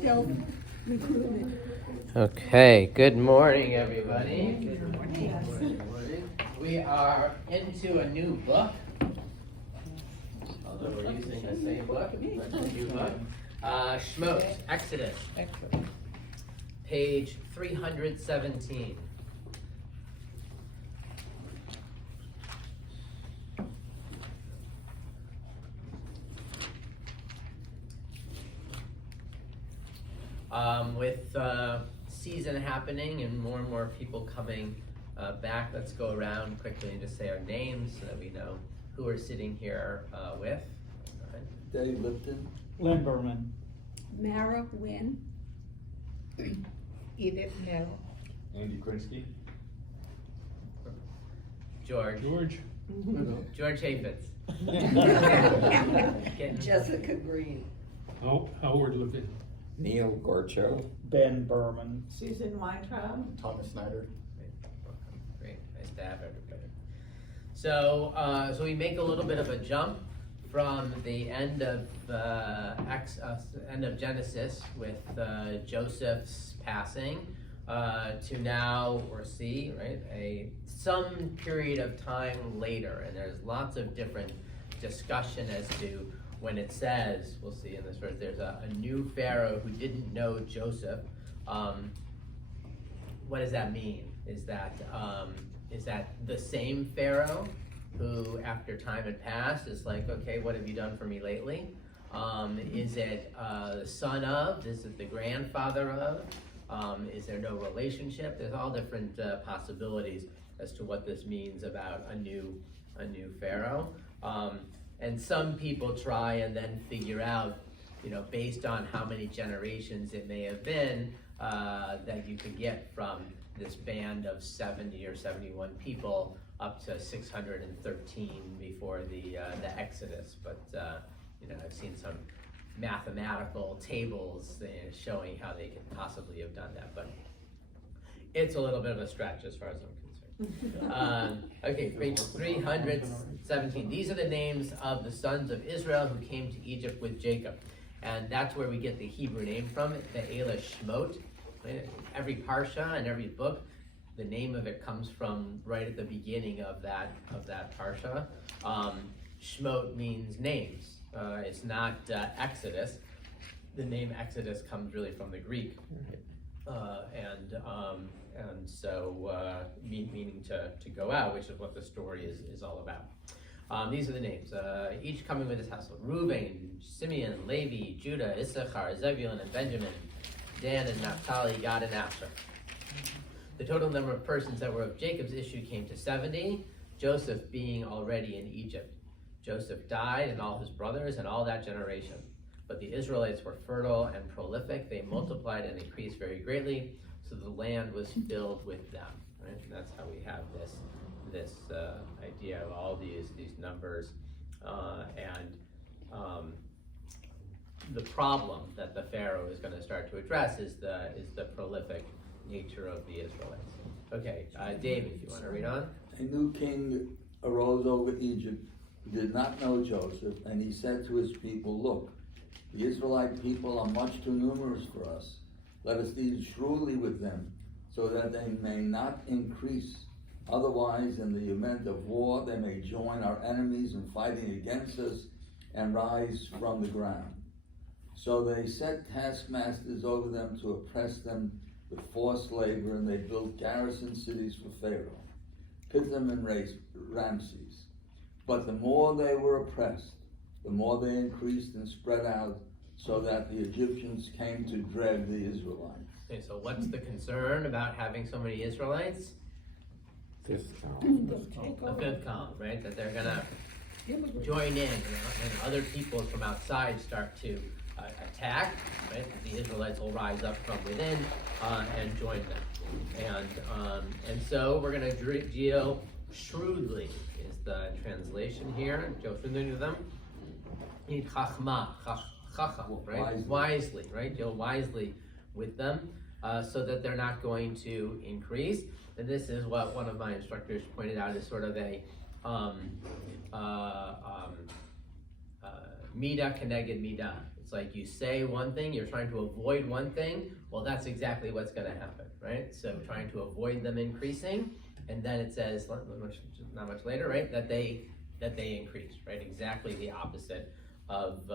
Still recruiting. Okay, good morning, everybody. Good morning. We are into a new book, although we're using the same book, but it's a new book. Shemot, Exodus, page 317. With season happening and more people coming back, let's go around quickly and just say our names so that we know who we're sitting here with. Dave Lipton. Lynn Berman. Mara Wynn. Edith Nell. Andy Krinsky. George Chaffetz. Jessica Green. Howard Lipton. Neil Gorcho. Ben Berman. Susan Weintraub. Thomas Snyder. Great, nice to have everybody. So we make a little bit of a jump from the end of Genesis with Joseph's passing to now, or see, right, some period of time later, and there's lots of different discussion as to when it says, we'll see in this verse, there's a new Pharaoh who didn't know Joseph. What does that mean? Is that the same Pharaoh who, after time had passed, is like, okay, what have you done for me lately? Is it the son of? Is it the grandfather of? Is there no relationship? There's all different possibilities as to what this means about a new Pharaoh. And some people try and then figure out, based on how many generations it may have been, that you could get from this band of 70 or 71 people up to 613 before the Exodus. But I've seen some mathematical tables showing how they could possibly have done that, but it's a little bit of a stretch as far as I'm concerned. Okay, page 317. These are the names of the sons of Israel who came to Egypt with Jacob. And that's where we get the Hebrew name from, the Elah Shemot. Every parsha and every book, the name of it comes from right at the beginning of that parsha. Shemot means names. It's not Exodus. The name Exodus comes really from the Greek. And so meaning to go out, which is what the story is all about. These are the names, each coming with his household: Reuben, Simeon, Levi, Judah, Issachar, Zebulun, and Benjamin, Dan and Naphtali, Gad and Asher. The total number of persons that were of Jacob's issue came to 70, Joseph being already in Egypt. Joseph died, and all his brothers, and all that generation. But the Israelites were fertile and prolific. They multiplied and increased very greatly, so the land was filled with them. Right? And that's how we have this idea of all these numbers. The problem that the Pharaoh is going to start to address is the prolific nature of the Israelites. Okay, David, if you want to read on. A new king arose over Egypt who did not know Joseph, and he said to his people, "Look, the Israelite people are much too numerous for us. Let us deal shrewdly with them, so that they may not increase. Otherwise, in the event of war, they may join our enemies in fighting against us and rise from the ground." So they set taskmasters over them to oppress them with forced labor, and they built garrison cities for Pharaoh, Pithom and Ramses. But the more they were oppressed, the more they increased and spread out, so that the Egyptians came to dread the Israelites. Okay, so what's the concern about having so many Israelites? The fifth column, right? That they're gonna join in, and other people from outside start to attack, right? The Israelites will rise up from within and join them. And so we're gonna deal shrewdly is the translation here. Deal shrewdly with them. Chachma, right? Wisely, right? Deal wisely with them so that they're not going to increase. And this is what one of my instructors pointed out as sort of a midah keneged midah. It's like you say one thing, you're trying to avoid one thing, well, that's exactly what's gonna happen, right? So trying to avoid them increasing, and then it says, not much later, right, that they increase, right? Exactly the opposite of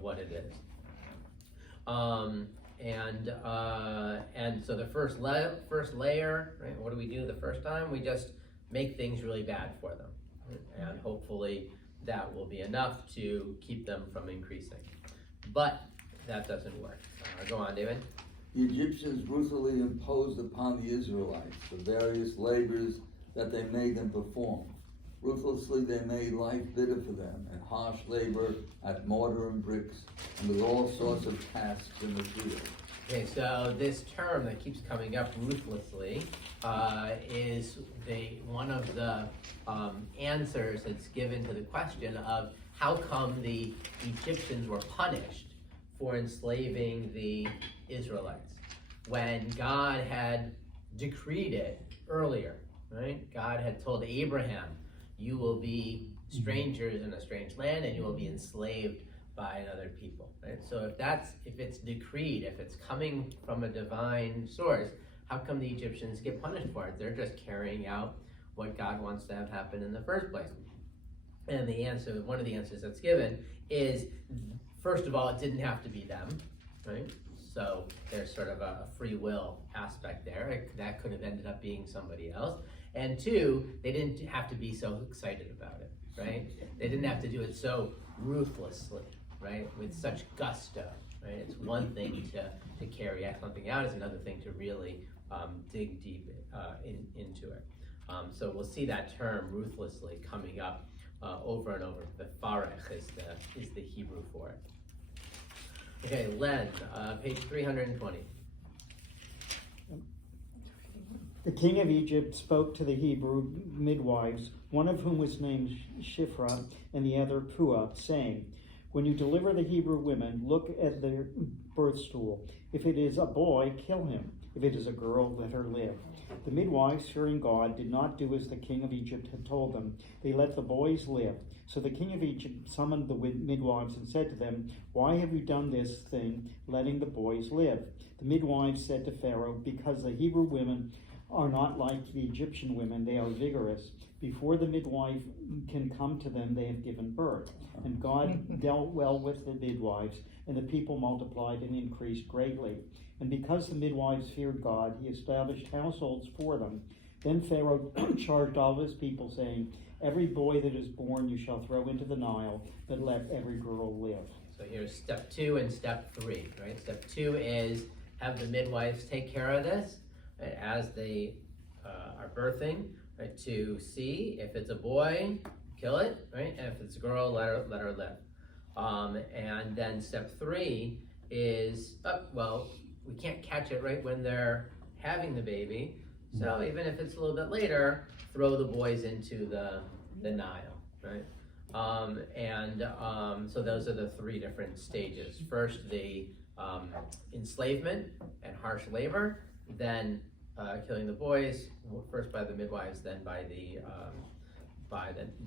what it is. And so the first layer, right? What do we do the first time? We just make things really bad for them, right? And hopefully that will be enough to keep them from increasing. But that doesn't work. Go on, David. The Egyptians ruthlessly imposed upon the Israelites the various labors that they made them perform. Ruthlessly they made life bitter for them, and harsh labor at mortar and bricks, and with all sorts of tasks in the field. Okay, so this term that keeps coming up, ruthlessly, is one of the answers that's given to the question of how come the Egyptians were punished for enslaving the Israelites when God had decreed it earlier, right? God had told Abraham, you will be strangers in a strange land and you will be enslaved by another people, right? So if it's decreed, if it's coming from a divine source, how come the Egyptians get punished for it? They're just carrying out what God wants to have happen in the first place. And the answer, one of the answers that's given is, first of all, it didn't have to be them, right? So there's sort of a free will aspect there. That could have ended up being somebody else. And two, they didn't have to be so excited about it, right? They didn't have to do it so ruthlessly, right? With such gusto, right? It's one thing to carry something out, it's another thing to really dig deep into it. So we'll see that term ruthlessly coming up over and over. The farech is the Hebrew for it. Okay, Len, page 320. The king of Egypt spoke to the Hebrew midwives, one of whom was named Shiphrah and the other Puah, saying, when you deliver the Hebrew women, look at their birth stool. If it is a boy, kill him. If it is a girl, let her live. The midwives, fearing God, did not do as the king of Egypt had told them. They let the boys live. So the king of Egypt summoned the midwives and said to them, why have you done this thing, letting the boys live? The midwives said to Pharaoh, because the Hebrew women are not like the Egyptian women, they are vigorous. Before the midwife can come to them, they have given birth. And God dealt well with the midwives, and the people multiplied and increased greatly. And because the midwives feared God, he established households for them. Then Pharaoh charged all his people, saying, every boy that is born you shall throw into the Nile, but let every girl live. So here's step 2 and step 3, right? Step 2 is have the midwives take care of this, right, as they are birthing, right, to see if it's a boy, kill it, right, and if it's a girl, let her live. And then step 3 is, well, we can't catch it right when they're having the baby, so even if it's a little bit later, throw the boys into the Nile, right? So those are the 3 different stages. First, the enslavement and harsh labor, then killing the boys, first by the midwives, then by the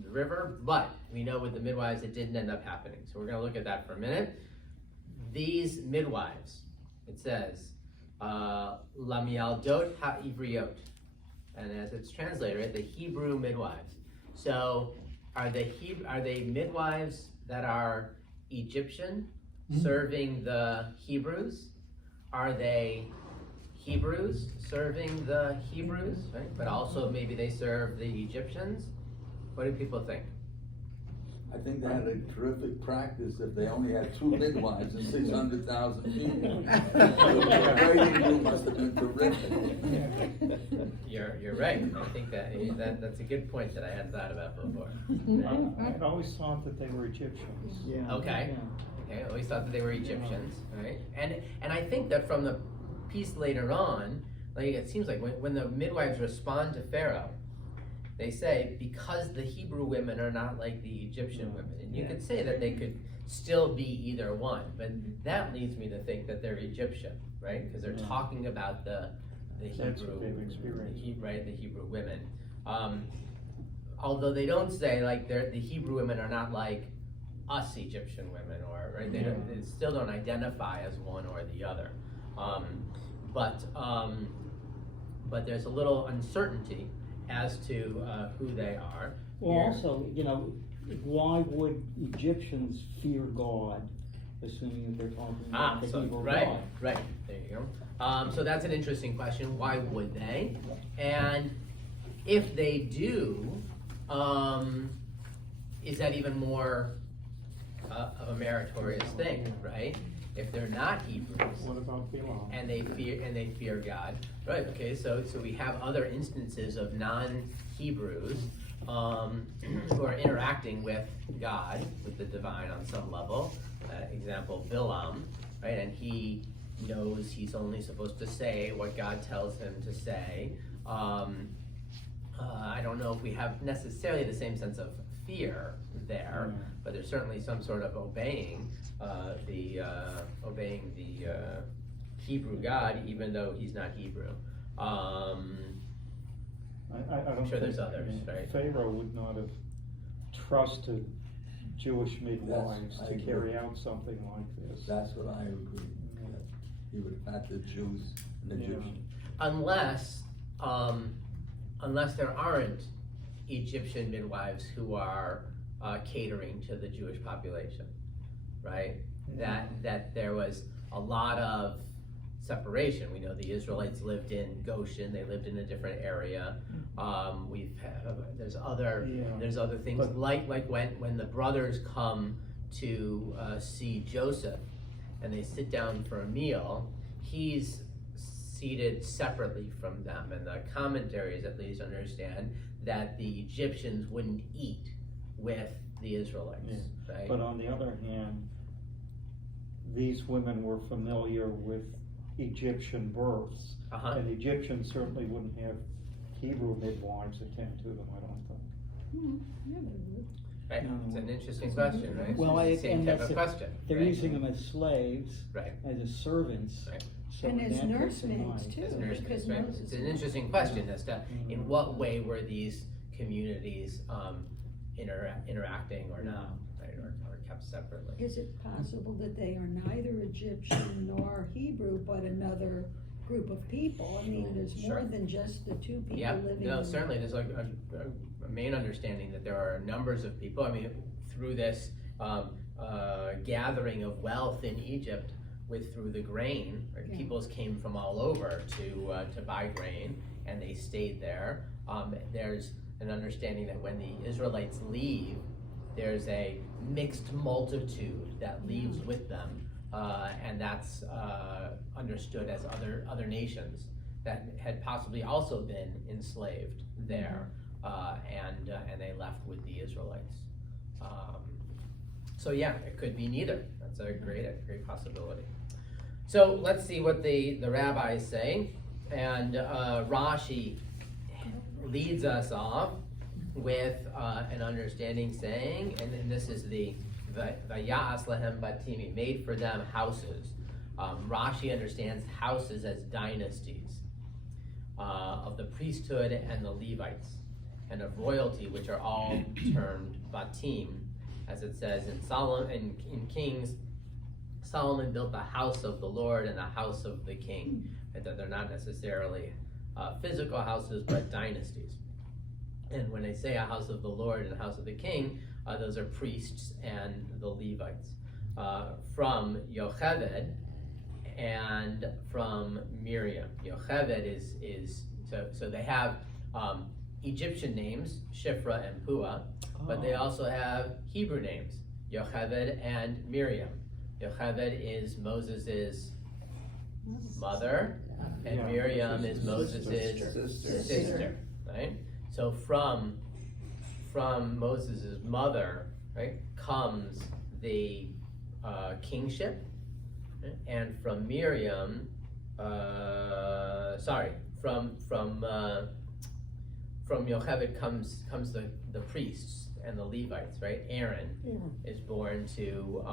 river. But we know with the midwives it didn't end up happening. So we're going to look at that for a minute. These midwives, it says, Lamialdot ha'ivriot, and as it's translated, right, the Hebrew midwives. So are they midwives that are Egyptian serving the Hebrews? Are they Hebrews serving the Hebrews, right? But also maybe they serve the Egyptians? What do people think? I think they had a terrific practice if they only had 2 midwives and 600,000 people. The waiting room must have been terrific. You're right. I think that's a good point that I hadn't thought about before. I'd always thought that they were Egyptians. Yeah. Okay. Okay, I always thought that they were Egyptians, right? And I think that from the piece later on, like it seems like when the midwives respond to Pharaoh, they say, because the Hebrew women are not like the Egyptian women. And you could say that they could still be either one, but that leads me to think that they're Egyptian, right? Because they're talking about the Hebrew, right? The Hebrew women. Although they don't say like the Hebrew women are not like us Egyptian women, or right? They still don't identify as one or the other. But there's a little uncertainty as to who they are. Well, Here. also, why would Egyptians fear God, assuming that they're talking about the Hebrew God? Right, there you go. So that's an interesting question. Why would they? And if they do, is that even more of a meritorious thing, right? If they're not Hebrews, What about Balaam? and they fear God, right? Okay, so we have other instances of non-Hebrews who are interacting with God, with the divine on some level. Example, Balaam, right? And he knows he's only supposed to say what God tells him to say. I don't know if we have necessarily the same sense of fear there, but there's certainly some sort of obeying the Hebrew God, even though he's not Hebrew. I don't I'm sure there's think others, right? Pharaoh would not have trusted Jewish midwives Yes, I to agree. carry out something like this. That's what I agree. That he would have had the Jews and Yeah. Egyptians. Unless there aren't Egyptian midwives who are catering to the Jewish population, right? That there was a lot of separation. We know the Israelites lived in Goshen; they lived in a different area. There's other things But- like when the brothers come to see Joseph, and they sit down for a meal. He's seated separately from them, and the commentaries at least understand that the Egyptians wouldn't eat with the Israelites, right? But on the other hand, these women were familiar with Egyptian births, Uh-huh. and the Egyptians certainly wouldn't have Hebrew midwives attend to them, I don't think. Yeah, they would. Right? No. It's an interesting question, right? Well, It's the same and type that's of it. question. They're right? using them as slaves, Right. as servants. Right. So And in as that case, they nursemaids, might. too. As nursemaids, because right? Moses It's an was- interesting question as to in what way were these communities interacting or not, right? Or kept separately. Is it possible that they are neither Egyptian nor Hebrew, but another group of people? I mean, there's more Sure. than just the two people Yeah, living no, in. certainly, there's a main understanding that there are numbers of people, I mean, through this gathering of wealth in Egypt through the grain, right? Yeah. Peoples came from all over to buy grain, and they stayed there. There's an understanding that when the Israelites leave, there's a mixed multitude that leaves with them, and that's understood as other nations that had possibly also been enslaved there, and they left with the Israelites. So yeah, it could be neither. That's a great possibility. So let's see what the rabbis say, and Rashi leads us off with an understanding saying, and this is the Vayas Lehem Batimi, made for them houses. Rashi understands houses as dynasties of the priesthood and the Levites, and of royalty, which are all termed Batim, as it says in Kings. Solomon built the house of the Lord and the house of the king. And that they're not necessarily physical houses, but dynasties. And when they say a house of the Lord and a house of the king, those are priests and the Levites. From Yocheved and from Miriam. Yocheved is so they have Egyptian names, Shifra and Pua, but they also have Hebrew names, Yocheved and Miriam. Yocheved is Moses' mother, and Yeah. Miriam is Moses' sister, right? So from Moses' mother, right, comes the kingship, right? And from Miriam, from Yocheved comes the priests and the Levites, right? Aaron is born to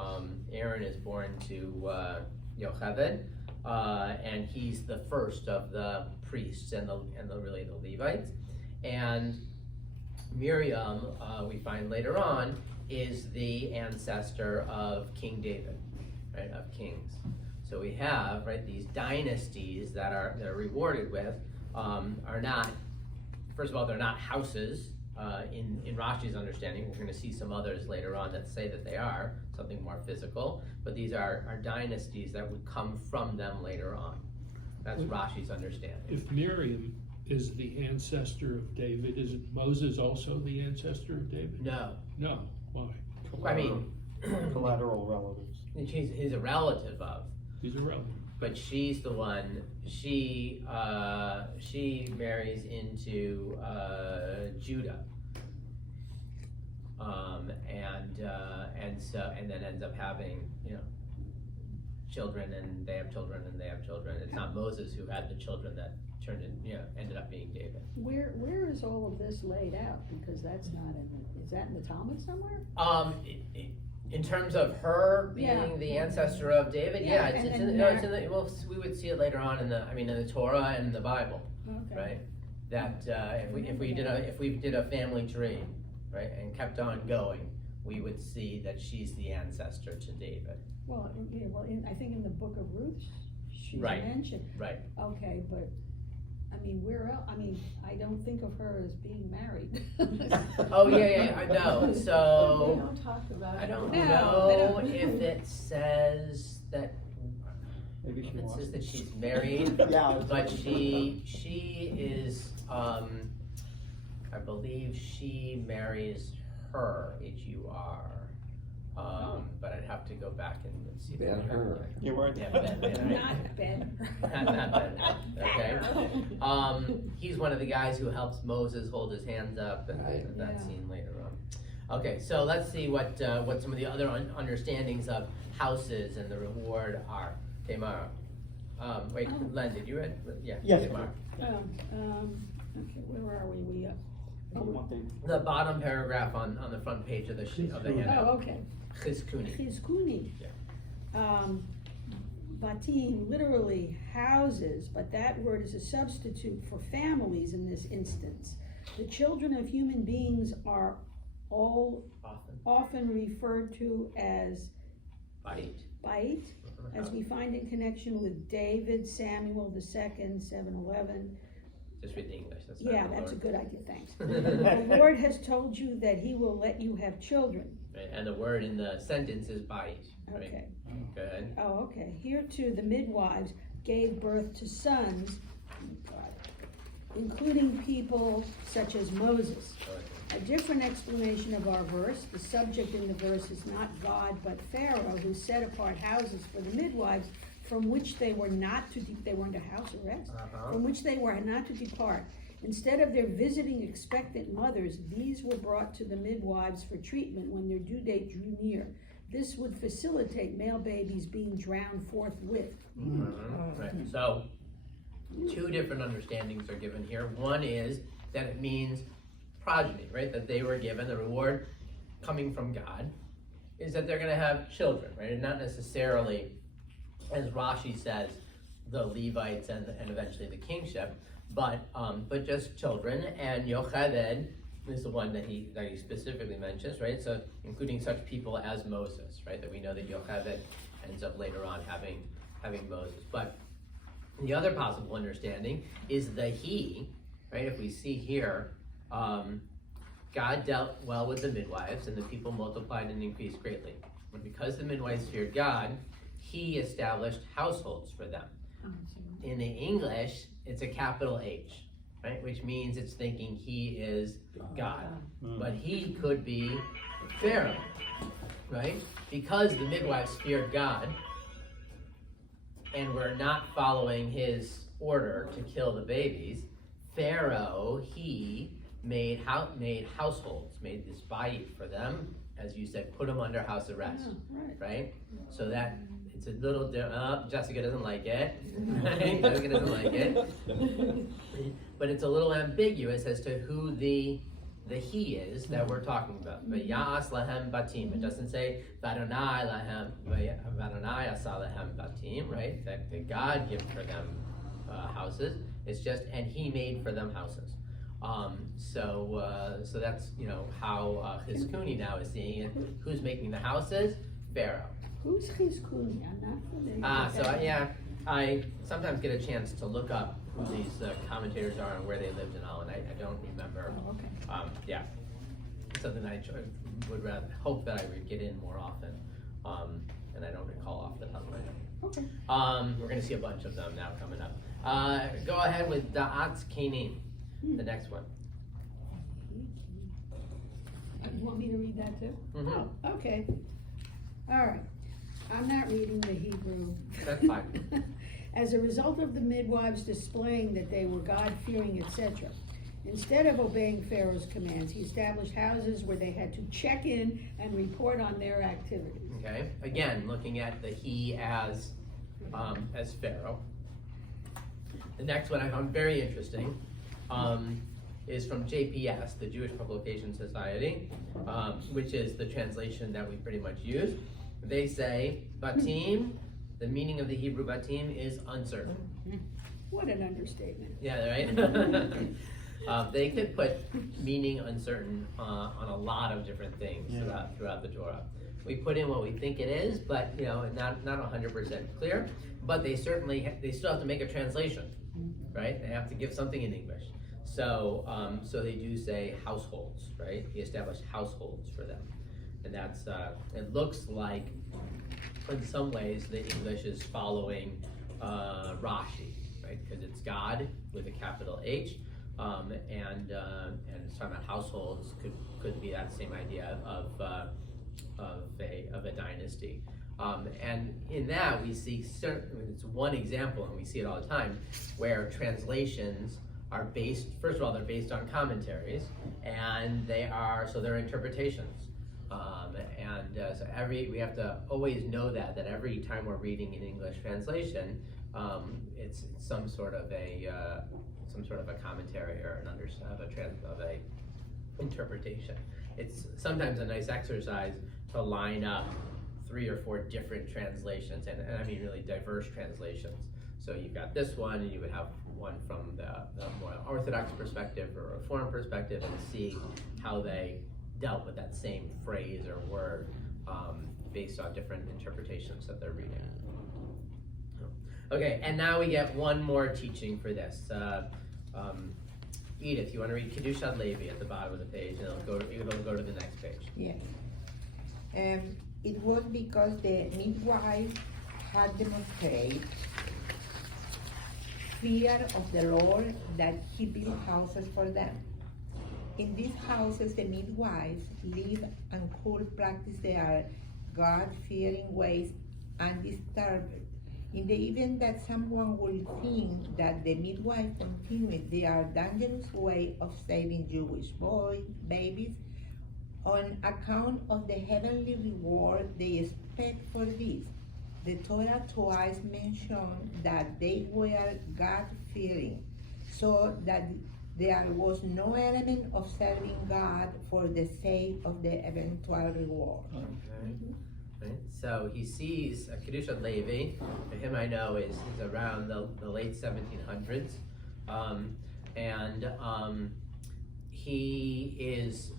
Yocheved, and he's the first of the priests and the really the Levites. And Miriam, we find later on, is the ancestor of King David, right, of kings. So we have, right, these dynasties that are rewarded with are not, first of all, they're not houses in Rashi's understanding. We're going to see some others later on that say that they are something more physical, but these are dynasties that would come from them later on. That's Rashi's understanding. If Miriam is the ancestor of David, is Moses also the ancestor of David? No, No, why? I mean, Collateral relatives. he's a relative of, He's irrelevant. but she's the one. She marries into Judah, and then ends up having children, and they have children, and they have children. It's not Moses who had the children that ended up being David. Where is all of this laid out? Because that's not is that in the Talmud somewhere? In terms of her being Yeah. the ancestor of David, Yeah, it's and in the, well, we would see it later on in the Torah and in the Bible, Okay. right? That if we did a family tree, right, and kept on going, we would see that she's the ancestor to David. Well, I think in the book of Ruth, she's Right. mentioned. Right. Okay, but, I mean, where else? I mean, I don't think of her as being married. Oh yeah, I know. They So don't talk about I don't it. No, know they if it says that. Maybe she It wants says to. that she's married, Yeah. but she is, I believe she marries her, H-U-R. But I'd have to go back and see. the Ben-Hur. You weren't. Yeah, Ben, right? Not Ben. Not Ben, okay. He's one of the guys who helps Moses hold his hands up, and Right. that Yeah. scene later on. Okay, so let's see what some of the other understandings of houses and the reward are. Okay, Mara. Wait, Oh. Len, did you read? Yeah. Yes. okay, Mara. Okay, where are we? The bottom paragraph on the front page of the handout. Oh, okay. Chizkuni. Chizkuni. Batim, literally houses, but that word is a substitute for families in this instance. The children of human beings are all often referred to as Bait, as we find in connection with David, Samuel II, 7:11. Just read the English. That's Yeah, fine, that's a Lord. good idea, thanks. The Lord has told you that he will let you have children. Right, and the word in the sentence is bait. Right? Okay. Good. Oh, okay. Here too, the midwives gave birth to sons, including people such as Moses. A different explanation of our verse, the subject in the verse is not God but Pharaoh, who set apart houses for the midwives from which they were not to, they were under house arrest, from which they were not to depart. Instead of their visiting expectant mothers, these were brought to the midwives for treatment when their due date drew near. This would facilitate male babies being drowned forthwith. Right. So, two different understandings are given here. One is that it means progeny, right? That they were given the reward coming from God is that they're going to have children, right? And not necessarily, as Rashi says, the Levites and eventually the kingship, but just children. And Yocheved is the one that he specifically mentions, right? So including such people as Moses, right? That we know that Yocheved ends up later on having Moses. But the other possible understanding is the he, right? If we see here, God dealt well with the midwives, and the people multiplied and increased greatly. And because the midwives feared God, he established households for them. In the English, it's a capital H, right? Which means it's thinking he is God. But he could be Pharaoh, right? Because the midwives feared God and were not following his order to kill the babies, Pharaoh, he made households, made this bait for them, as you said, put them under house arrest, right? So that it's a little Jessica doesn't like it. Jessica doesn't like it. But it's a little ambiguous as to who the he is that we're talking about. Vayas lahem batim. It doesn't say Vadonai asa lahem batim, right? That God gave for them houses. It's just, and he made for them houses. So that's, how Chizkuni now is seeing it. Who's making the houses? Pharaoh. Who's Chizkuni? I'm not familiar with that. Yeah, I sometimes get a chance to look up who these commentators are and where they lived and all, and I don't remember. Oh, okay. Yeah, something I would rather hope that I would get in more often, and I don't recall off the top of my head. Okay. We're gonna see a bunch of them now coming up. Go ahead with Da'at Kanim, the next one. You want me to read that too? Mhm. Oh, okay. All right. I'm not reading the Hebrew. That's fine. As a result of the midwives displaying that they were God-fearing, etc., instead of obeying Pharaoh's commands, he established houses where they had to check in and report on their activities. Okay, again, looking at the he as Pharaoh. The next one I found very interesting is from JPS, the Jewish Publication Society, which is the translation that we pretty much use. They say, Batim, the meaning of the Hebrew Batim is uncertain. What an understatement. Yeah, right? They could put meaning uncertain on a lot of different things throughout the Torah. We put in what we think it is, but not 100% clear. But they still have to make a translation, right? They have to give something in English. So they do say households, right? He established households for them, and that's it looks like in some ways the English is following Rashi, right? Because it's God with a capital H, and it's talking about households could be that same idea of a dynasty. And in that we see it's one example, and we see it all the time, where translations are based, first of all, they're based on commentaries, and they're interpretations. So we have to always know that every time we're reading an English translation, it's some sort of a commentary or of a interpretation. It's sometimes a nice exercise to line up 3 or 4 different translations, and I mean really diverse translations. So you've got this one, and you would have one from the more Orthodox perspective or Reform perspective, and see how they dealt with that same phrase or word based on different interpretations that they're reading. Okay, and now we get one more teaching for this. Edith, you want to read Kedushat Levi at the bottom of the page, and it'll go to the next page. Yes. It was because the midwife had demonstrated fear of the Lord that he built houses for them. In these houses, the midwives live and could practice their God-fearing ways undisturbed. In the event that someone will think that the midwife continued their dangerous way of saving Jewish babies on account of the heavenly reward they expect for this, the Torah twice mentioned that they were God-fearing, so that there was no element of serving God for the sake of the eventual reward. Okay. Right. So he sees Kedushat Levi. For him, I know is around the late 1700s, and he is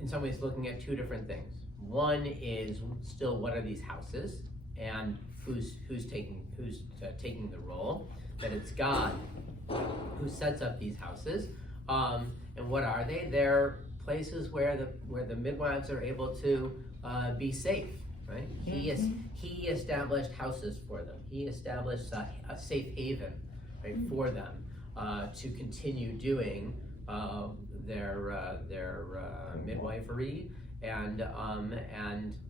in some ways looking at 2 different things. One is still what are these houses, and who's taking the role, that it's God who sets up these houses, and what are they? They're places where the midwives are able to be safe. Right? He established houses for them. He established a safe haven, right, for them to continue doing their midwifery and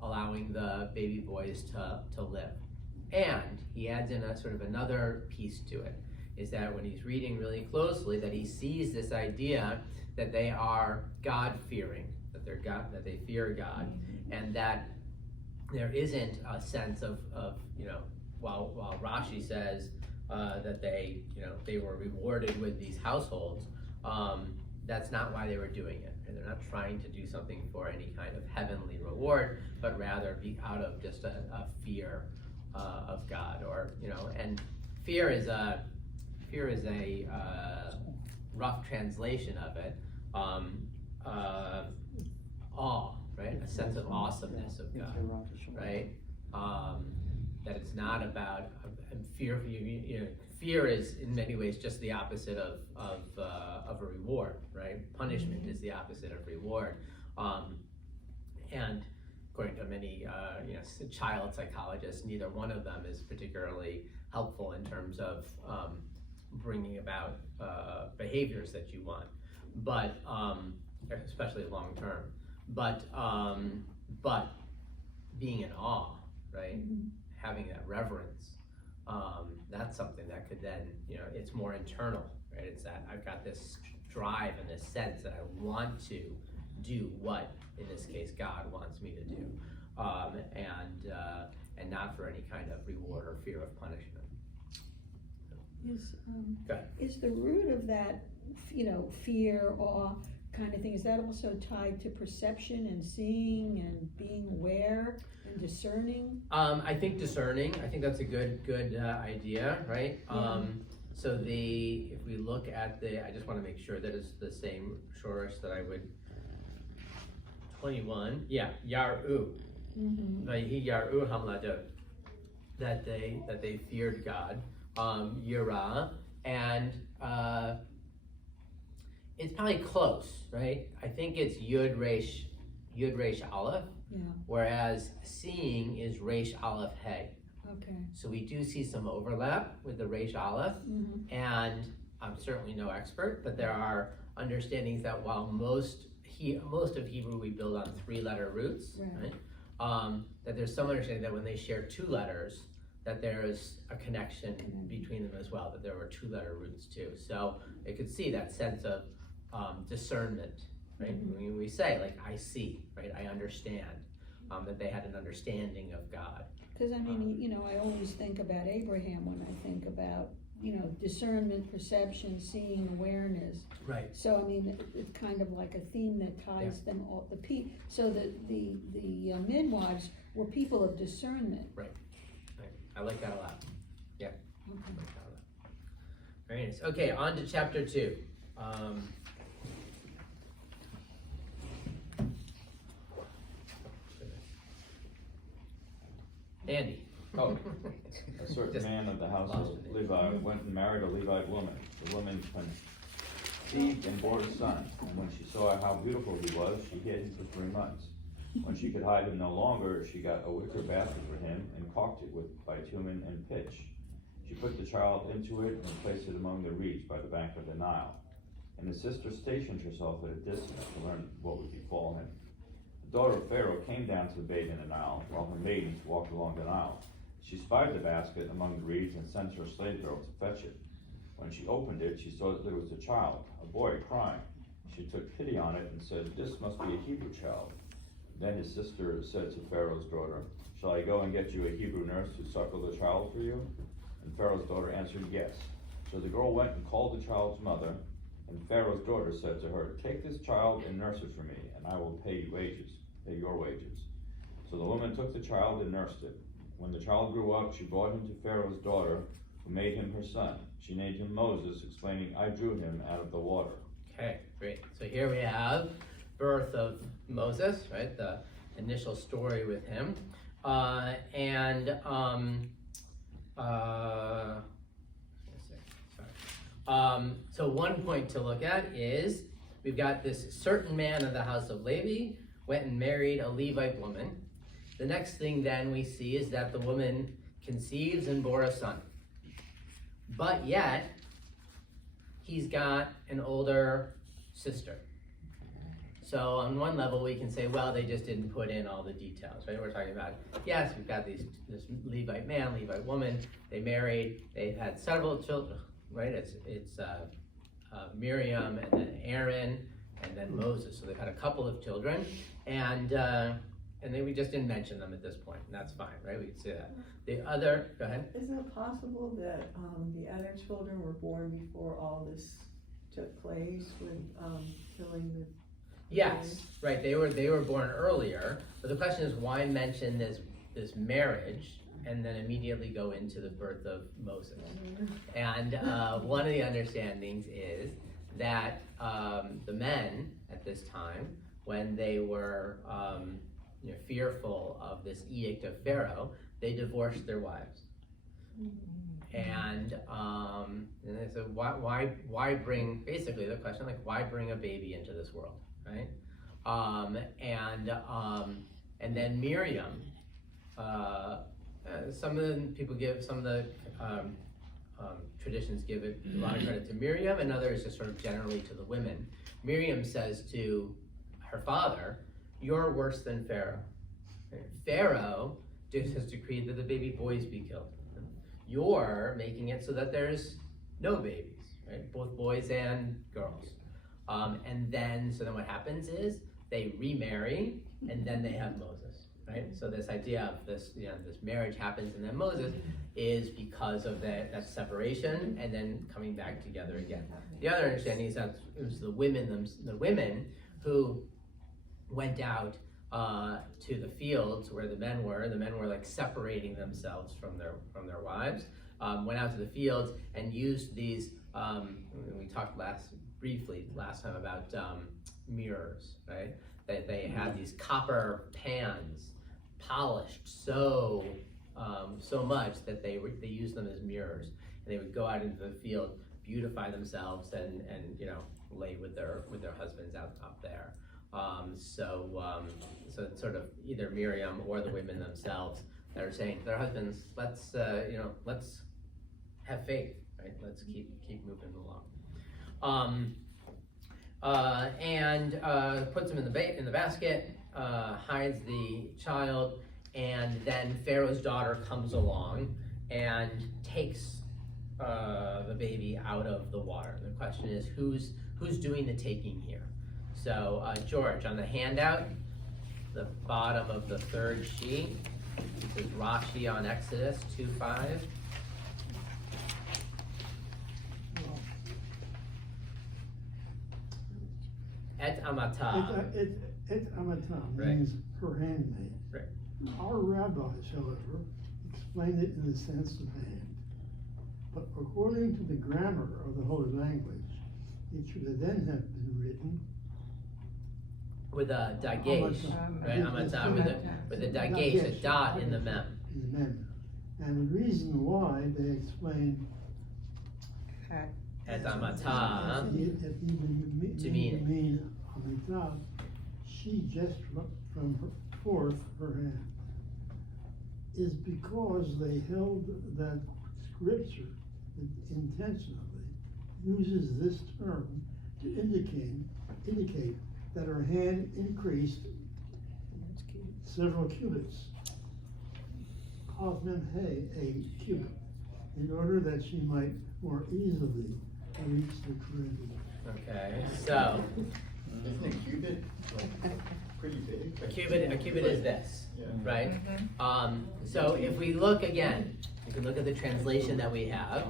allowing the baby boys to live. And he adds in a sort of another piece to it, is that when he's reading really closely, that he sees this idea that they are God-fearing, that they fear God, and that there isn't a sense of while Rashi says that they were rewarded with these households, that's not why they were doing it. And they're not trying to do something for any kind of heavenly reward, but rather be out of just a fear of God, and fear is a rough translation of it, awe, right? A sense of awesomeness of God, right? That it's not about fear. Fear is in many ways just the opposite of a reward, right? Punishment is the opposite of reward, and according to many child psychologists, neither one of them is particularly helpful in terms of bringing about behaviors that you want, but especially long term. But being in awe, right? Having that reverence, that's something that could then, it's more internal, right? It's that I've got this drive and this sense that I want to do what, in this case, God wants me to do, and not for any kind of reward or fear of punishment. Is the root of that, fear, awe kind of thing, is that also tied to perception and seeing and being aware and discerning? I think discerning, I think that's a good idea, right? Yeah. So if we look at I just want to make sure that it's the same shorish that I would, 21, yeah, Yar'u. Vayhi Yar'u hamladot, that they feared God, Yira, and it's probably close, right? I think it's Yud Resh Aleph, whereas seeing is Resh Aleph Hey. Okay. So we do see some overlap with the Resh Aleph, and I'm certainly no expert, but there are understandings that while most of Hebrew we build on 3-letter roots, right? That there's some understanding that when they share 2 letters, that there's a connection between them as well, that there were 2-letter roots too. So it could see that sense of discernment, right? When we say, like, I see, right? I understand, that they had an understanding of God. Because I mean, I always think about Abraham when I think about, discernment, perception, seeing, awareness. Right. So I mean, it's kind of like a theme that ties them all. So the midwives were people of discernment. Right. I like that a lot. Yeah. Okay. I like that a lot. Very nice. Okay, on to chapter 2. Andy. Oh, a certain man of the house of Levi went and married a Levite woman. The woman conceived and bore a son, and when she saw how beautiful he was, she hid him for 3 months. When she could hide him no longer, she got a wicker basket for him and caulked it with bitumen and pitch. She put the child into it and placed it among the reeds by the bank of the Nile. And his sister stationed herself at a distance to learn what would befall him. The daughter of Pharaoh came down to the baby in the Nile, while her maidens walked along the Nile. She spied the basket among the reeds and sent her slave girl to fetch it. When she opened it, she saw that there was a child, a boy, crying. She took pity on it and said, "This must be a Hebrew child." Then his sister said to Pharaoh's daughter, "Shall I go and get you a Hebrew nurse to suckle the child for you?" And Pharaoh's daughter answered, "Yes." So the girl went and called the child's mother, and Pharaoh's daughter said to her, "Take this child and nurse it for me, and I will pay your wages." So the woman took the child and nursed it. When the child grew up, she brought him to Pharaoh's daughter, who made him her son. She named him Moses, explaining, "I drew him out of the water." Okay, great. So here we have birth of Moses, right? The initial story with him. So one point to look at is we've got this certain man of the house of Levi went and married a Levite woman. The next thing then we see is that the woman conceives and bore a son. But yet, he's got an older sister. So on one level we can say, well, they just didn't put in all the details, right? We're talking about, yes, we've got this Levite man, Levite woman, they married, they've had several children, right? It's Miriam and then Aaron and then Moses. So they've had a couple of children, and then we just didn't mention them at this point, and that's fine, right? We can say that. The other, go ahead. Isn't it possible that the other children were born before all this took place with killing the Yes, right. They were born earlier, but the question is why mention this marriage and then immediately go into the birth of Moses? And one of the understandings is that the men at this time, when they were fearful of this edict of Pharaoh, they divorced their wives. And they said, why bring, basically the question, like, why bring a baby into this world, right? And then Miriam, some of the people give, some of the traditions give it a lot of credit to Miriam, and others just sort of generally to the women. Miriam says to her father, "You're worse than Pharaoh. Pharaoh has decreed that the baby boys be killed. You're making it so that there's no babies, right? Both boys and girls." And then what happens is they remarry, and then they have Moses, right? So this idea of this, this marriage happens, and then Moses is because of that separation, and then coming back together again. The other understanding is that it was the women who went out to the fields where the men were. The men were like separating themselves from their wives. Went out to the fields and used these. We talked briefly last time about mirrors, right? They had these copper pans, polished so much that they used them as mirrors, and they would go out into the field, beautify themselves, and lay with their husbands out there. So it's sort of either Miriam or the women themselves that are saying to their husbands, let's have faith, right? Let's keep moving along. And puts him in the basket, hides the child, and then Pharaoh's daughter comes along and takes the baby out of the water. The question is, who's doing the taking here? So George, on the handout, the bottom of the third sheet, this is Rashi on Exodus 2:5. Et amata. Et amata Right. means her handmaid. Right. Our rabbis, however, explain it in the sense of hand. But according to the grammar of the Holy Language, it should have then have been written With a dagesh, right? Amata with a dagesh, a dot in the mem. In the mem. And the reason why they explain Et amata to mean amata, she just from her forth her hand, is because they held that Scripture intentionally uses this term to indicate that her hand increased several cubits, a cubit, in order that she might more easily reach the Caribbean. Okay, so Isn't a cubit pretty big? a cubit is this, Yeah. right? So if we look again, you can look at the translation that we have.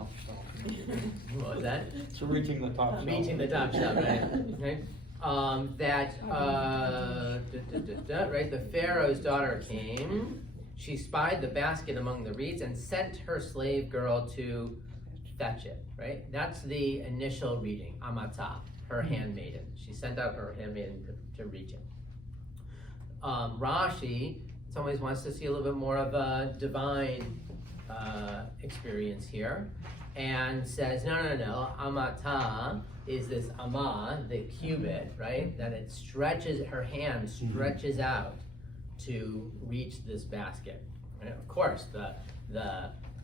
What was that? So reaching the top shelf. Reaching the top shelf, right? Okay. Right? The Pharaoh's daughter came. She spied the basket among the reeds and sent her slave girl to fetch it. Right? That's the initial reading. Amata, her handmaiden. She sent out her handmaiden to reach it. Rashi, in some ways, wants to see a little bit more of a divine experience here, and says, no. Amata is this ama, the cubit, right? That it stretches, her hand stretches out to reach this basket. Right? Of course, the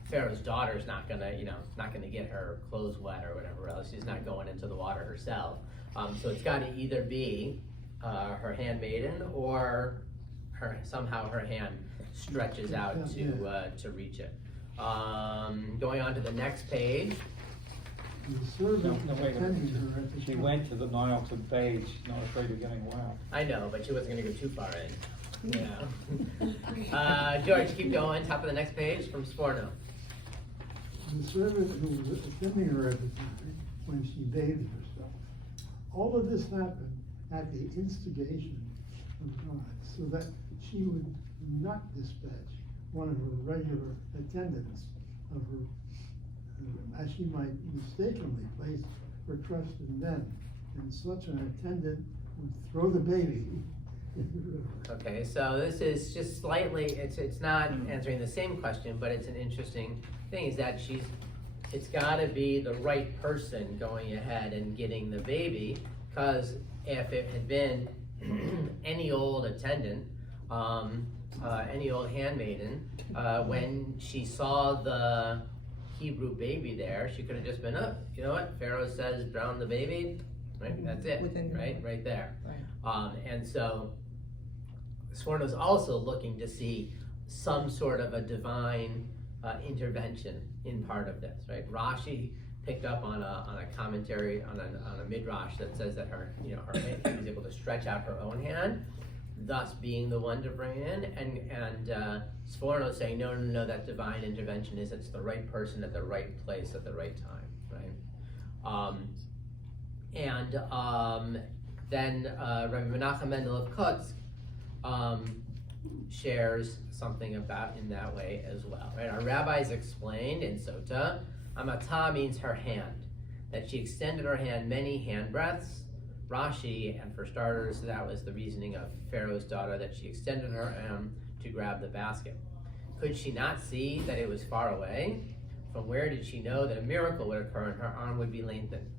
Pharaoh's daughter is not gonna get her clothes wet or whatever else. She's not going into the water herself. So it's got to either be her handmaiden or somehow her hand stretches out to reach it. Going on to the next page. The servant No, wait a attending her at the She top. went to the Nile to bathe, not afraid of getting wet. I know, but she wasn't going to go too far in. Yeah. George, keep going. Top of the next page from Sforno. The servant who was attending her at the time, when she bathed herself. All of this happened at the instigation of God, so that she would not dispatch one of her regular attendants of her, as she might mistakenly place for trust in them, and such an attendant would throw the baby in the river. Okay, so this is just slightly, it's not answering the same question, but it's an interesting thing, is that it's gotta be the right person going ahead and getting the baby, because if it had been any old attendant, any old handmaiden, when she saw the Hebrew baby there, she could have just been, oh, you know what, Pharaoh says drown the baby, right, that's it, right there. Right. And so Sforno's also looking to see some sort of a divine intervention in part of this, right? Rashi picked up on a commentary on a midrash that says that her, she was able to stretch out her own hand, thus being the one to bring in, and Sforno saying no, that divine intervention is it's the right person at the right place at the right time, right? Then Rabbi Menachem Mendel of Kotsk shares something about in that way as well, right? Our rabbis explained in Sota, Amata means her hand, that she extended her hand many hand breadths. Rashi, and for starters, that was the reasoning of Pharaoh's daughter, that she extended her arm to grab the basket. Could she not see that it was far away? From where did she know that a miracle would occur and her arm would be lengthened?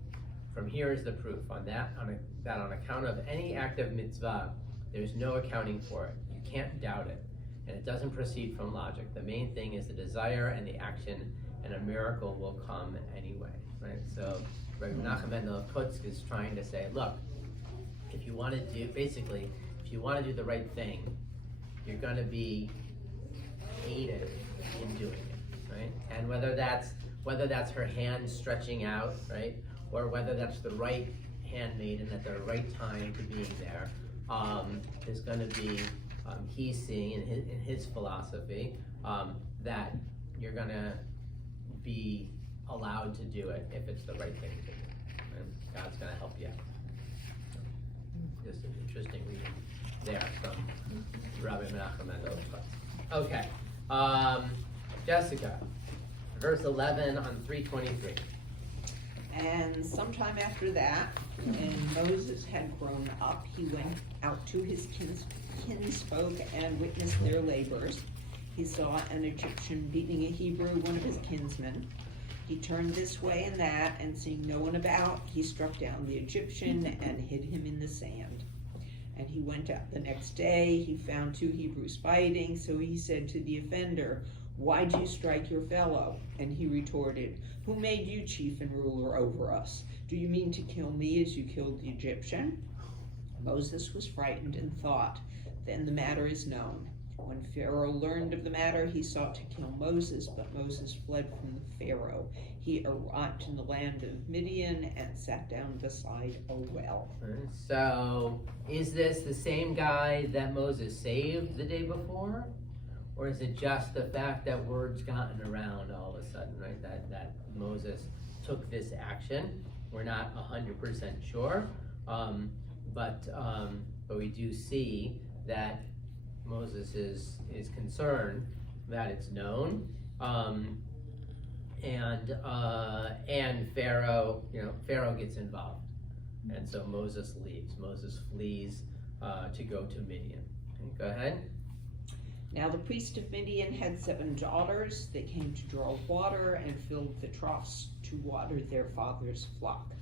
From here is the proof that on account of any act of mitzvah, there's no accounting for it. You can't doubt it, and it doesn't proceed from logic. The main thing is the desire and the action, and a miracle will come anyway, right? So Rabbi Menachem Mendel of Kotsk is trying to say, look, if you want to do the right thing, you're going to be aided in doing it, right? And whether that's her hand stretching out, right, or whether that's the right handmaiden at the right time to being there, is going to be he's seeing in his philosophy that you're going to be allowed to do it if it's the right thing to do. And God's going to help you out. Just an interesting reading there from Rabbi Menachem Mendel. Okay, Jessica, verse 11 on 323. And sometime after that, when Moses had grown up, he went out to his kinsfolk and witnessed their labors. He saw an Egyptian beating a Hebrew, one of his kinsmen. He turned this way and that, and seeing no one about, he struck down the Egyptian and hid him in the sand. And he went out the next day, he found two Hebrews fighting, so he said to the offender, "Why'd you strike your fellow?" And he retorted, "Who made you chief and ruler over us? Do you mean to kill me as you killed the Egyptian?" Moses was frightened and thought, "Then the matter is known." When Pharaoh learned of the matter, he sought to kill Moses, but Moses fled from the Pharaoh. He arrived in the land of Midian and sat down beside a well. So, is this the same guy that Moses saved the day before? Or is it just the fact that word's gotten around all of a sudden, right? That Moses took this action? We're not 100% sure, but we do see that Moses is concerned that it's known, and Pharaoh, Pharaoh gets involved, and so Moses leaves. Moses flees to go to Midian. Okay, go ahead. Now the priest of Midian had 7 daughters. They came to draw water and filled the troughs to water their father's flock.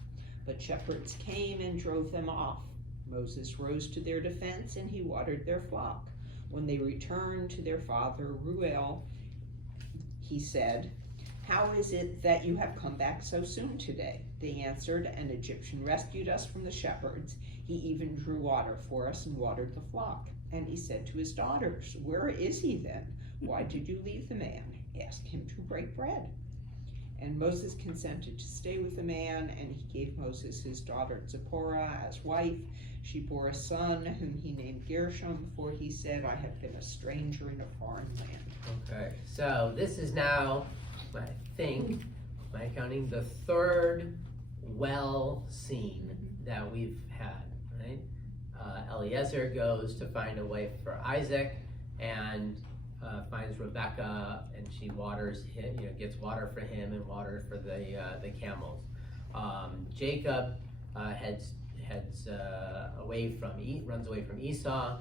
But shepherds came and drove them off. Moses rose to their defense and he watered their flock. When they returned to their father Reuel, he said, "How is it that you have come back so soon today?" They answered, "An Egyptian rescued us from the shepherds. He even drew water for us and watered the flock." And he said to his daughters, "Where is he then? Why did you leave the man? Ask him to break bread." And Moses consented to stay with the man, and he gave Moses his daughter Zipporah as wife. She bore a son whom he named Gershom, for he said, "I have been a stranger in a foreign land." Okay, so this is now, I think, my counting, the 3rd well scene that we've had, right? Eliezer goes to find a wife for Isaac and finds Rebecca, and she waters him, gets water for him and water for the camels. Jacob runs away from Esau,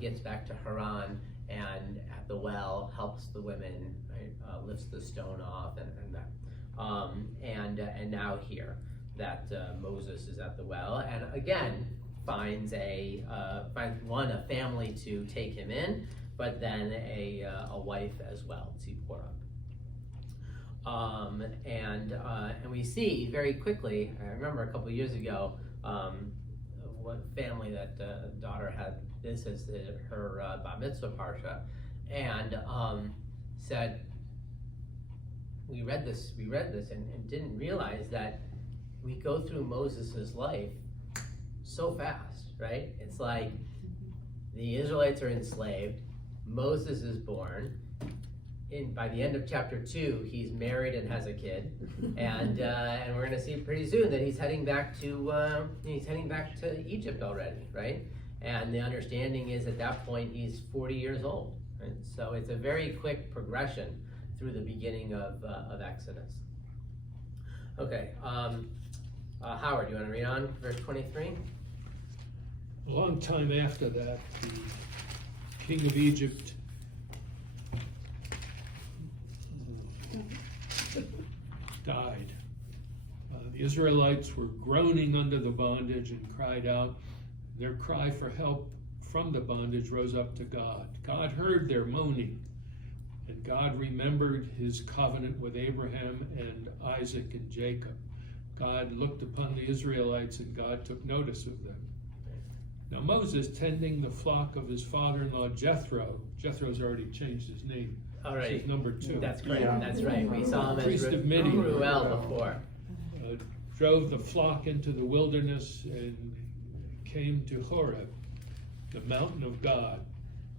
gets back to Haran, and at the well helps the women, right, lifts the stone off, and that. And now here that Moses is at the well, and again finds a family to take him in, but then a wife as well, Zipporah. And we see very quickly, I remember a couple years ago, what family that daughter had this as her bat mitzvah parsha, and said, we read this and didn't realize that we go through Moses' life so fast, right? It's like the Israelites are enslaved, Moses is born, by the end of chapter 2, he's married and has a kid, and we're going to see pretty soon that he's heading back to Egypt already, right? And the understanding is at that point he's 40 years old, right? So it's a very quick progression through the beginning of Exodus. Okay, Howard, you want to read on verse 23? A long time after that, the king of Egypt died. The Israelites were groaning under the bondage and cried out. Their cry for help from the bondage rose up to God. God heard their moaning, and God remembered his covenant with Abraham and Isaac and Jacob. God looked upon the Israelites, and God took notice of them. Now Moses, tending the flock of his father-in-law Jethro's already changed his name. All right. This is number 2. That's great. Yeah. That's right. We saw him Priest as of Midian. Ruel before. Drove the flock into the wilderness and came to Horeb, the mountain of God.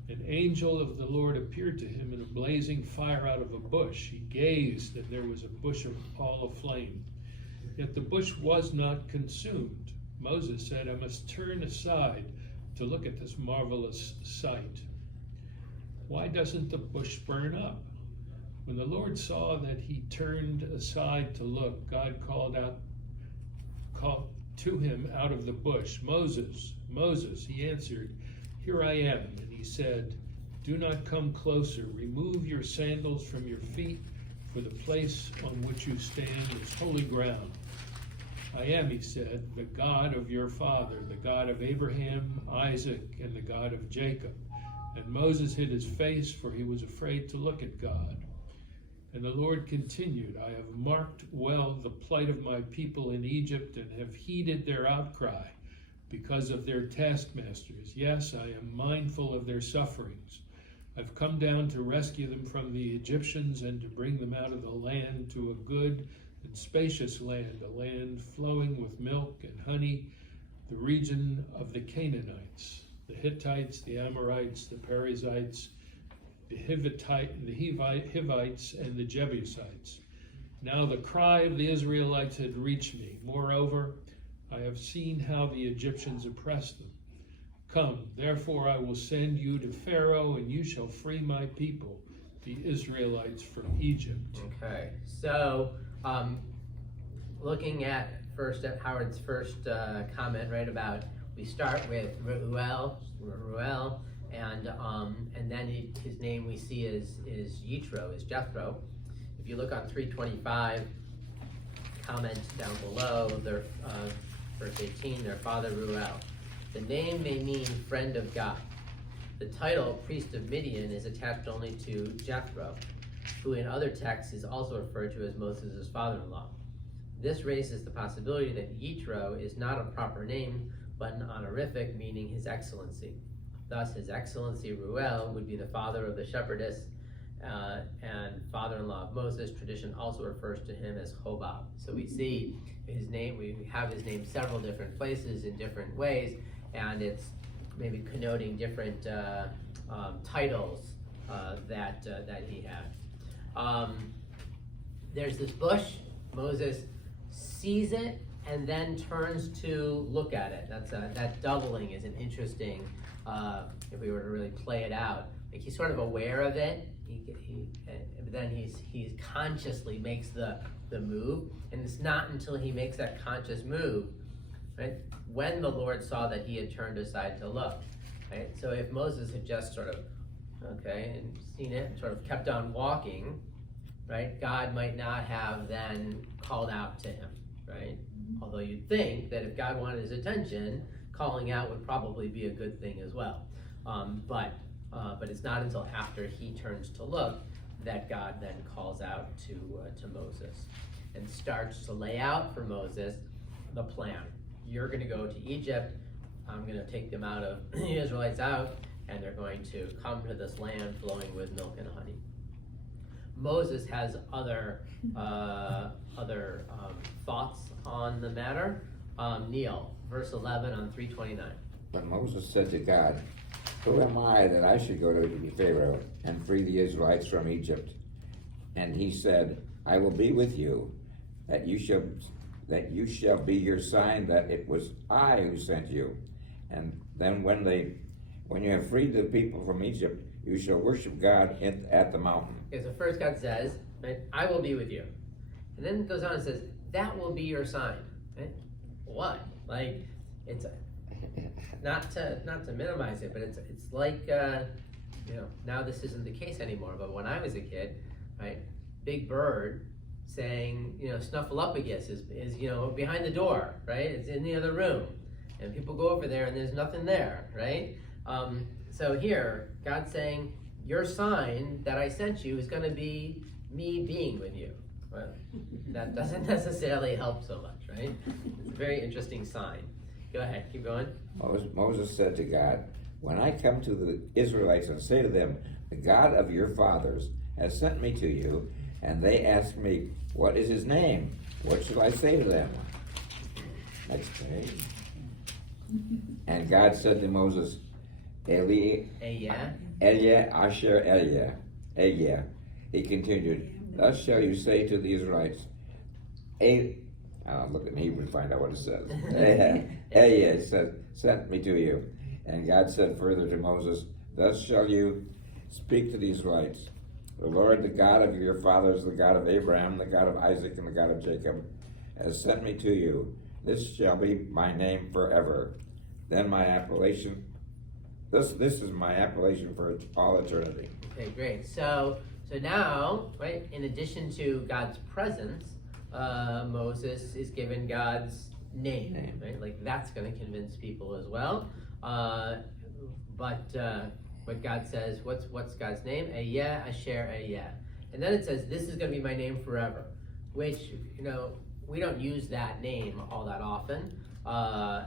An angel of the Lord appeared to him in a blazing fire out of a bush. He gazed, and there was a bush all aflame. Yet the bush was not consumed. Moses said, I must turn aside to look at this marvelous sight. Why doesn't the bush burn up? When the Lord saw that he turned aside to look, God called to him out of the bush, Moses, Moses. He answered, Here I am. And he said, Do not come closer. Remove your sandals from your feet, for the place on which you stand is holy ground. I am, he said, the God of your father, the God of Abraham, Isaac, and the God of Jacob. And Moses hid his face, for he was afraid to look at God. And the Lord continued, I have marked well the plight of my people in Egypt, and have heeded their outcry because of their taskmasters. Yes, I am mindful of their sufferings. I've come down to rescue them from the Egyptians and to bring them out of the land to a good and spacious land, a land flowing with milk and honey, the region of the Canaanites, the Hittites, the Amorites, the Perizzites, the Hivites, and the Jebusites. Now the cry of the Israelites had reached me. Moreover, I have seen how the Egyptians oppressed them. Come, therefore I will send you to Pharaoh, and you shall free my people, the Israelites, from Egypt. Okay, so looking at Howard's first comment, right, about we start with Ruel, and then his name we see is Jethro. If you look on 325, comment down below, their verse 18, their father Ruel. The name may mean friend of God. The title, priest of Midian, is attached only to Jethro, who in other texts is also referred to as Moses' father-in-law. This raises the possibility that Yitro is not a proper name, but an honorific meaning his excellency. Thus, his excellency Ruel would be the father of the shepherdess and father-in-law of Moses. Tradition also refers to him as Hobab. So we see his name, we have his name several different places in different ways, and it's maybe connoting different titles that he had. There's this bush. Moses sees it and then turns to look at it. That doubling is an interesting, if we were to really play it out. Like he's sort of aware of it, but then he consciously makes the move, and it's not until he makes that conscious move, right, when the Lord saw that he had turned aside to look, right? So if Moses had just sort of, okay, and seen it, sort of kept on walking, right, God might not have then called out to him, right? Although you'd think that if God wanted his attention, calling out would probably be a good thing as well. But it's not until after he turns to look that God then calls out to Moses and starts to lay out for Moses the plan. You're going to go to Egypt. I'm going to take them out of the Israelites out, and they're going to come to this land flowing with milk and honey. Moses has other thoughts on the matter. Neil, verse 11 on 329. But Moses said to God, "Who am I that I should go to Pharaoh and free the Israelites from Egypt?" And he said, "I will be with you, that you shall be your sign that it was I who sent you. And then when you have freed the people from Egypt, you shall worship God at the mountain." Okay, so first God says, right, I will be with you. And then it goes on and says, that will be your sign. Right? What? Like, it's not to minimize it, but it's like now this isn't the case anymore. But when I was a kid, right, Big Bird saying, Snuffleupagus is behind the door, right? It's in the other room. And people go over there and there's nothing there, right? So here, God's saying, your sign that I sent you is going to be me being with you. Well, that doesn't necessarily help so much, right? It's a very interesting sign. Go ahead, keep going. Moses said to God, "When I come to the Israelites and say to them, 'The God of your fathers has sent me to you,' and they ask me, 'What is his name?' what shall I say to them?" Next page. And God said to Moses, Elia, Asher Elia. He continued, "Thus shall you say to the Israelites," look in Hebrew to find out what it says. Elia said, "Sent me to you." And God said further to Moses, "Thus shall you speak to the Israelites. The Lord, the God of your fathers, the God of Abraham, the God of Isaac, and the God of Jacob, has sent me to you. This shall be my name forever. Then my appellation, this is my appellation for all eternity." Okay, great. So now, right, in addition to God's presence, Moses is given God's name, right? Like that's going to convince people as well. But God says, what's God's name? Ehyeh Asher Ehyeh. And then it says, this is going to be my name forever, which, we don't use that name all that often,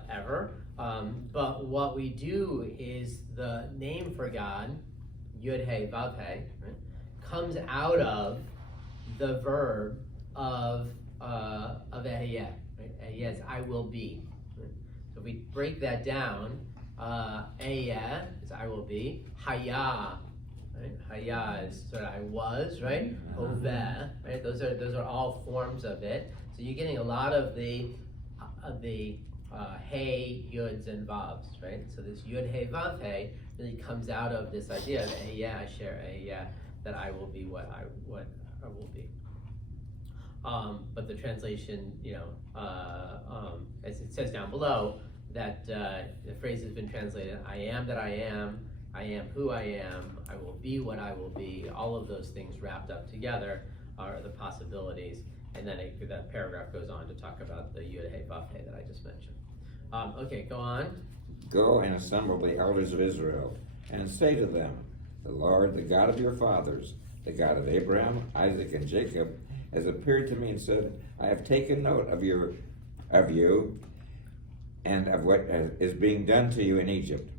ever. But what we do is the name for God, Yud He Vav He, right, comes out of the verb of Ehyeh, right? Ehyeh is I will be. Right? So if we break that down, Ehyeh is I will be. Hayah, right? Hayah is sort of I was, right? Hoveh, right? Those are all forms of it. So you're getting a lot of the Hey, Yuds, and Vavs, right? So this Yud He Vav He really comes out of this idea of Ehyeh Asher Ehyeh, that I will be what I will be. But the translation, as it says down below, that the phrase has been translated, I am that I am who I am, I will be what I will be. All of those things wrapped up together are the possibilities. And then that paragraph goes on to talk about the Yud He Vav He that I just mentioned. Okay, go on. "Go and assemble the elders of Israel, and say to them, 'The Lord, the God of your fathers, the God of Abraham, Isaac, and Jacob, has appeared to me and said, I have taken note of you and of what is being done to you in Egypt.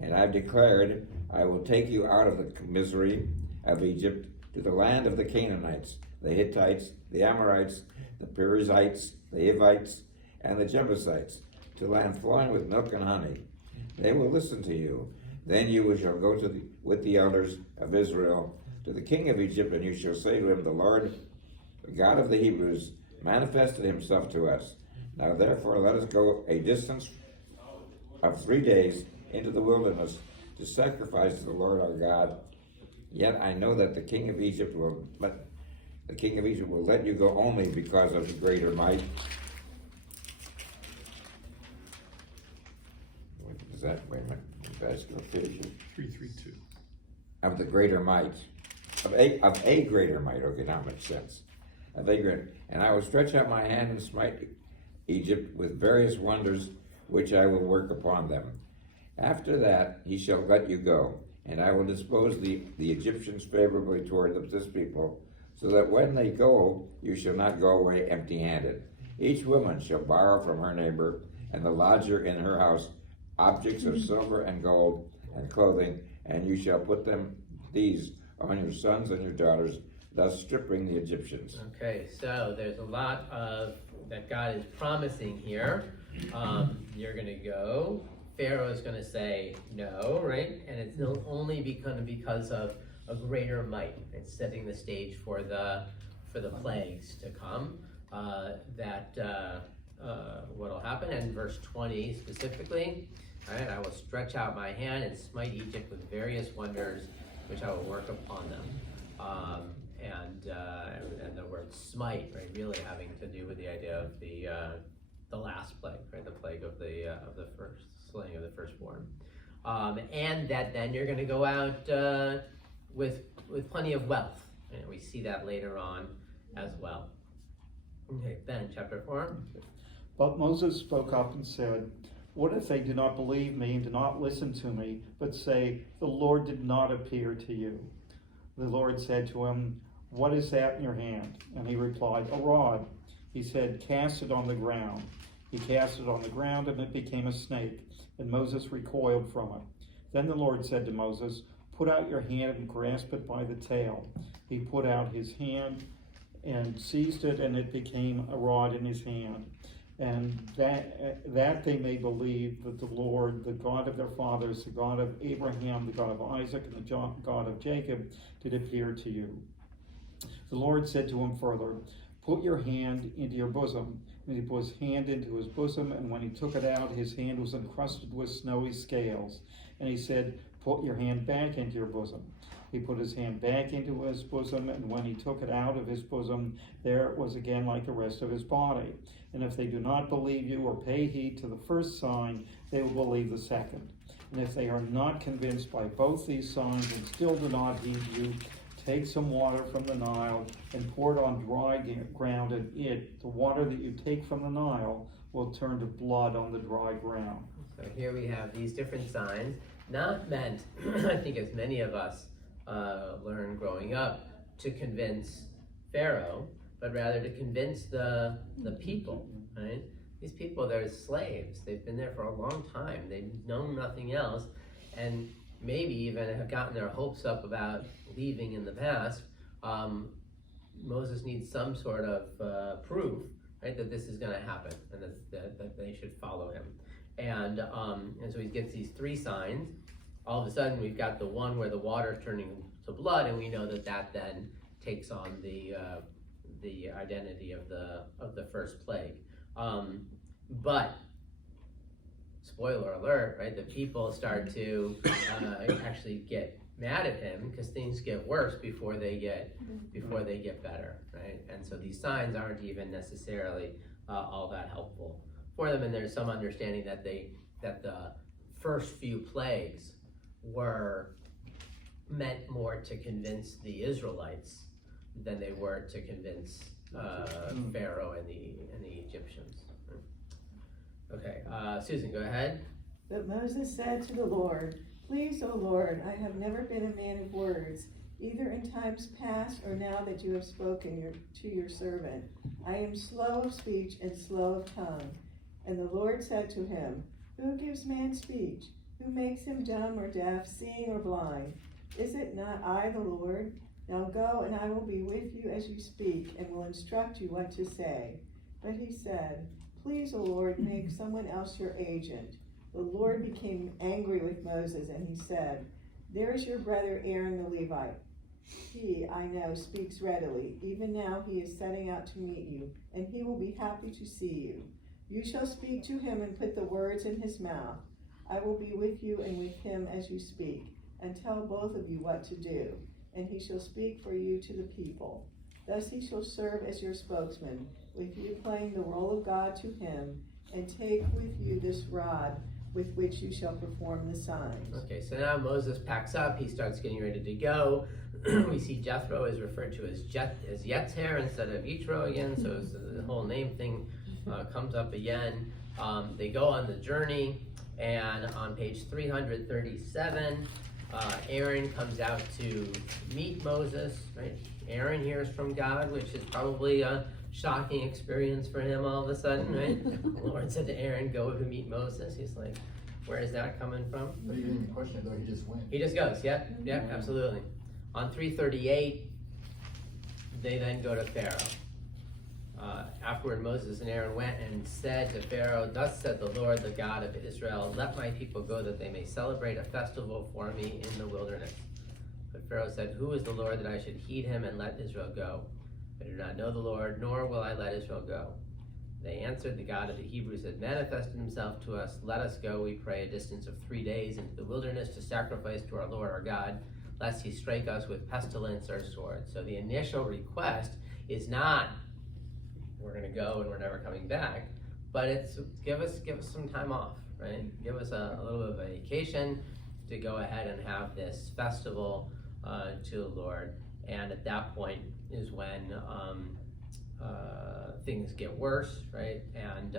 And I've declared, I will take you out of the misery of Egypt to the land of the Canaanites, the Hittites, the Amorites, the Perizzites, the Hivites, and the Jebusites, to land flowing with milk and honey. They will listen to you. Then you shall go with the elders of Israel to the king of Egypt, and you shall say to him, 'The Lord, the God of the Hebrews, manifested himself to us. Now therefore let us go a distance of 3 days into the wilderness to sacrifice to the Lord our God. Yet I know that the king of Egypt will let you go only because of the greater might. What is that? Wait a minute. That's going to finish it. 332. Of the greater might. Of a greater might. Okay, now it makes sense. Of a greater. And I will stretch out my hand and smite Egypt with various wonders which I will work upon them. After that he shall let you go, and I will dispose the Egyptians favorably toward this people, so that when they go, you shall not go away empty-handed. Each woman shall borrow from her neighbor, and the lodger in her house, objects of silver and gold and clothing, and you shall put these on your sons and your daughters, thus stripping the Egyptians. Okay, so there's a lot of that God is promising here. You're going to go. Pharaoh is going to say no, right? And it's only because of a greater might. It's setting the stage for the plagues to come. What'll happen in verse 20 specifically. All right, I will stretch out my hand and smite Egypt with various wonders, which I will work upon them. And the word smite, right, really having to do with the idea of the last plague, right, the plague of the first slaying of the firstborn, and that then you're going to go out with plenty of wealth, and we see that later on as well. Okay, Ben, chapter 4. But Moses spoke up and said, "What if they do not believe me and do not listen to me, but say, 'The Lord did not appear to you'?" The Lord said to him, "What is that in your hand?" And he replied, "A rod." He said, "Cast it on the ground." He cast it on the ground, and it became a snake, and Moses recoiled from it. Then the Lord said to Moses, "Put out your hand and grasp it by the tail." He put out his hand and seized it, and it became a rod in his hand. And that they may believe that the Lord, the God of their fathers, the God of Abraham, the God of Isaac, and the God of Jacob, did appear to you. The Lord said to him further, "Put your hand into your bosom." And he put his hand into his bosom, and when he took it out, his hand was encrusted with snowy scales. And he said, "Put your hand back into your bosom." He put his hand back into his bosom, and when he took it out of his bosom, there it was again like the rest of his body. And if they do not believe you or pay heed to the first sign, they will believe the second. And if they are not convinced by both these signs and still do not heed you, take some water from the Nile and pour it on dry ground, and the water that you take from the Nile, will turn to blood on the dry ground. So here we have these different signs, not meant, I think as many of us learned growing up, to convince Pharaoh, but rather to convince the people, right? These people, they're slaves. They've been there for a long time. They've known nothing else, and maybe even have gotten their hopes up about leaving in the past. Moses needs some sort of proof, right, that this is going to happen, and that they should follow him. And so he gives these three signs. All of a sudden, we've got the one where the water is turning to blood, and we know that then takes on the identity of the first plague. But spoiler alert, right? The people start to actually get mad at him because things get worse before they get better, right? And so these signs aren't even necessarily all that helpful for them. And there's some understanding that the first few plagues were meant more to convince the Israelites than they were to convince Pharaoh and the Egyptians. Okay, Susan, go ahead. But Moses said to the Lord, "Please, O Lord, I have never been a man of words, either in times past or now that you have spoken to your servant. I am slow of speech and slow of tongue." And the Lord said to him, "Who gives man speech? Who makes him dumb or deaf, seeing or blind? Is it not I, the Lord? Now go, and I will be with you as you speak, and will instruct you what to say." But he said, "Please, O Lord, make someone else your agent." The Lord became angry with Moses, and he said, "There is your brother Aaron the Levite. He, I know, speaks readily. Even now he is setting out to meet you, and he will be happy to see you. You shall speak to him and put the words in his mouth. I will be with you and with him as you speak, and tell both of you what to do. and he shall speak for you to the people. Thus he shall serve as your spokesman, with you playing the role of God to him, and take with you this rod with which you shall perform the signs. Okay, so now Moses packs up, he starts getting ready to go. We see Jethro is referred to as Yetzer instead of Yitro again, so the whole name thing comes up again. They go on the journey, and on page 337, Aaron comes out to meet Moses, right? Aaron hears from God, which is probably a shocking experience for him all of a sudden, right? The Lord said to Aaron, go to meet Moses. He's like, where is that coming from? But he didn't even question it though, he just went. He just goes, yep, absolutely. On 338, they then go to Pharaoh. Afterward, Moses and Aaron went and said to Pharaoh, thus said the Lord, the God of Israel, let my people go that they may celebrate a festival for me in the wilderness. But Pharaoh said, who is the Lord that I should heed him and let Israel go? I do not know the Lord, nor will I let Israel go. They answered, the God of the Hebrews had manifested himself to us. Let us go, we pray, a distance of 3 days into the wilderness to sacrifice to our Lord our God, lest he strike us with pestilence or sword. So the initial request is not, we're going to go and we're never coming back, but it's give us some time off, right? Give us a little bit of a vacation to go ahead and have this festival to the Lord. And at that point is when things get worse, right? And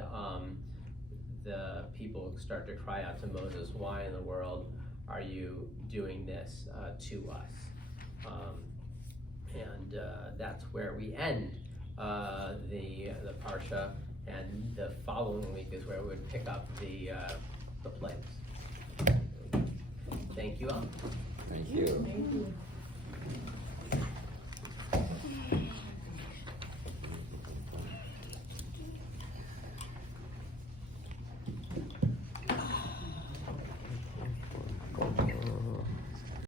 the people start to cry out to Moses, why in the world are you doing this to us? And that's where we end the Parsha, and the following week is where we would pick up the plagues. Thank you all. Thank you. Thank you.